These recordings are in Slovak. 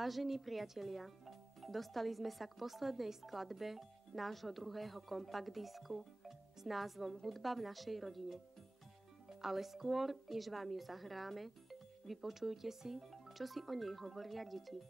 Vážení priatelia, dostali sme sa k poslednej skladbe nášho druhého kompakt disku s názvom Hudba v našej rodine. Ale skôr, než vám ju zahráme, vypočujte si, čo si o nej hovoria deti.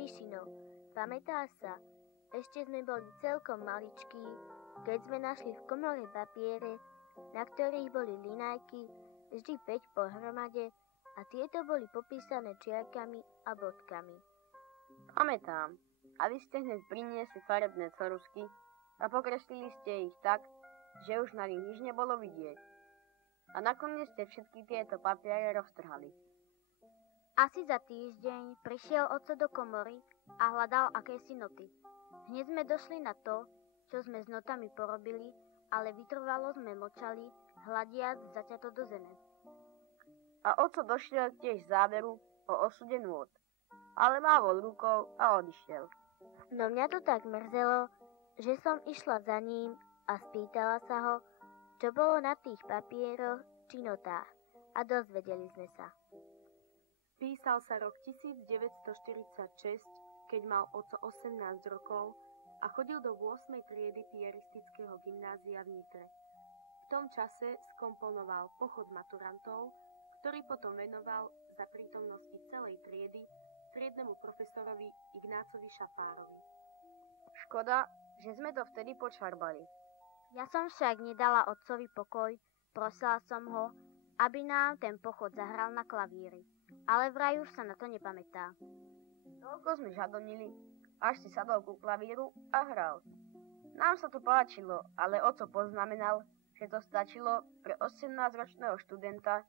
Mišino, pamätáš sa? Ešte sme boli celkom maličkí, keď sme našli v komore papiere, na ktorých boli linajky, vždy 5 pohromade, a tieto boli popísané čiarkami a bodkami. Pamätám. A vy ste hneď priniesli farebné corusky a pokreslili ste ich tak, že už na nich nič nebolo vidieť. A nakoniec ste všetky tieto papiere roztrhali. Asi za týždeň prišiel otco do komory a hľadal akési noty. Hneď sme došli na to, čo sme s notami porobili, ale vytrvalo sme mlčali, hľadiac zaťato do zeme. A otco došiel tiež záveru o osude nôd, ale mávol rukou a odišiel. No mňa to tak mrzelo, že som išla za ním a spýtala sa ho, čo bolo na tých papieroch či notách, a dozvedeli sme sa. Písal sa rok 1946, keď mal otco 18 rokov a chodil do 8. triedy piaristického gymnázia v Nitre. V tom čase skomponoval Pochod maturantov, ktorý potom venoval za prítomnosti celej triedy triednemu profesorovi Ignácovi Šafárovi. Škoda, že sme to vtedy počarbali. Ja som však nedala otcovi pokoj, prosila som ho, aby nám ten pochod zahral na klavíri. Ale vraj už sa na to nepamätá. Toľko sme žadonili, až si sadol ku klavíru a hral. Nám sa to páčilo, ale oco poznamenal, že to stačilo pre 18-ročného študenta,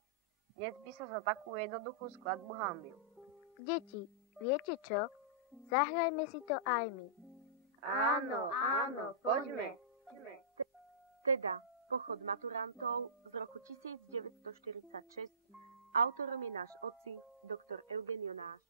dnes by sa za takú jednoduchú skladbu hanbil. Deti, viete čo? Zahrajme si to aj my. Áno, poďme. Teda, Pochod maturantov z roku 1946, autorom je náš otci, doktor Eugen Jonáš.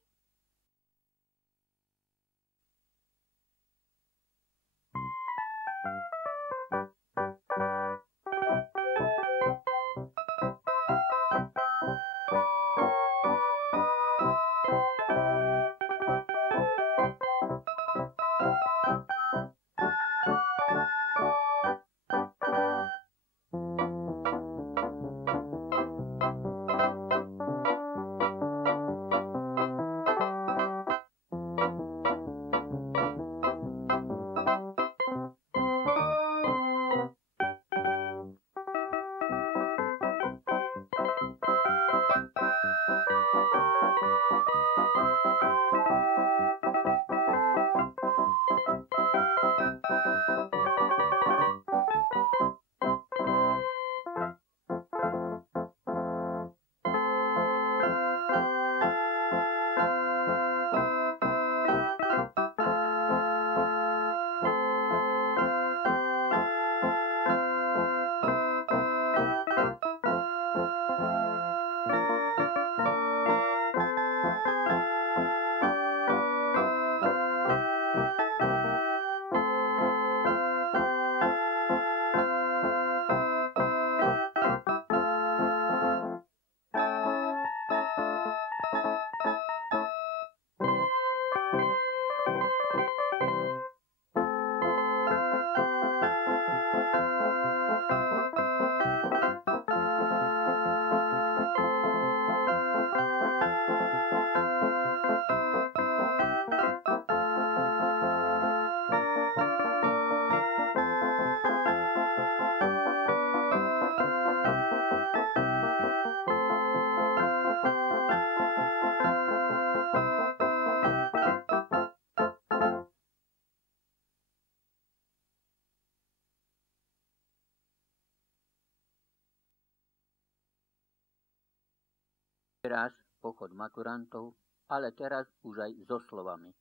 Teraz Pochod maturantov, ale teraz už aj so slovami.